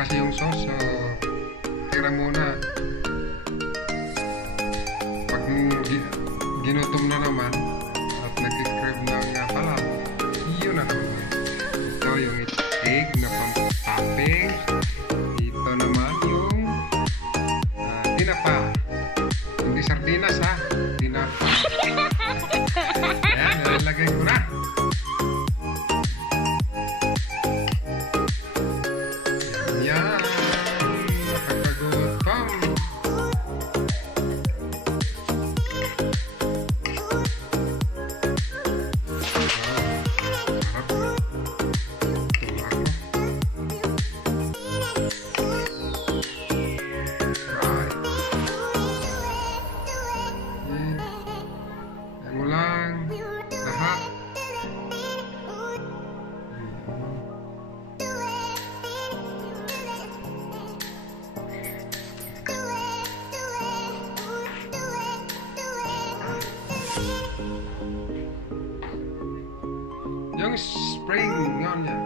kasi yung sauce, so tira muna. Pag ginutom na naman at nag-crave ng halal, yun na naman. Ito yung egg na pang-topping. Ito naman yung tinapa. Hindi sardinas ha, tinapa. Ayan, nalagay ko na. Yan, nakakagutom. Lahat. Yung spring, yun yan.